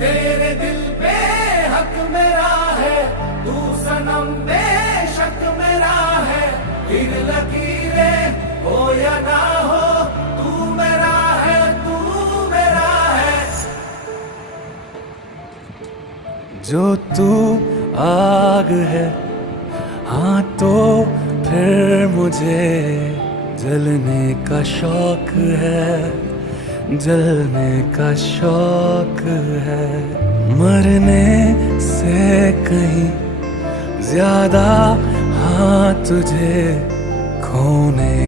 तेरे दिल पे हक मेरा है, तू सनम बेशक मेरा है। फिर लकीरें हो या ना हो, तू मेरा है, तू मेरा है। जो तू आग है, हाँ तो फिर मुझे जलने का शौक है, जलने का शौक है। मरने से कहीं ज्यादा हाँ तुझे खोने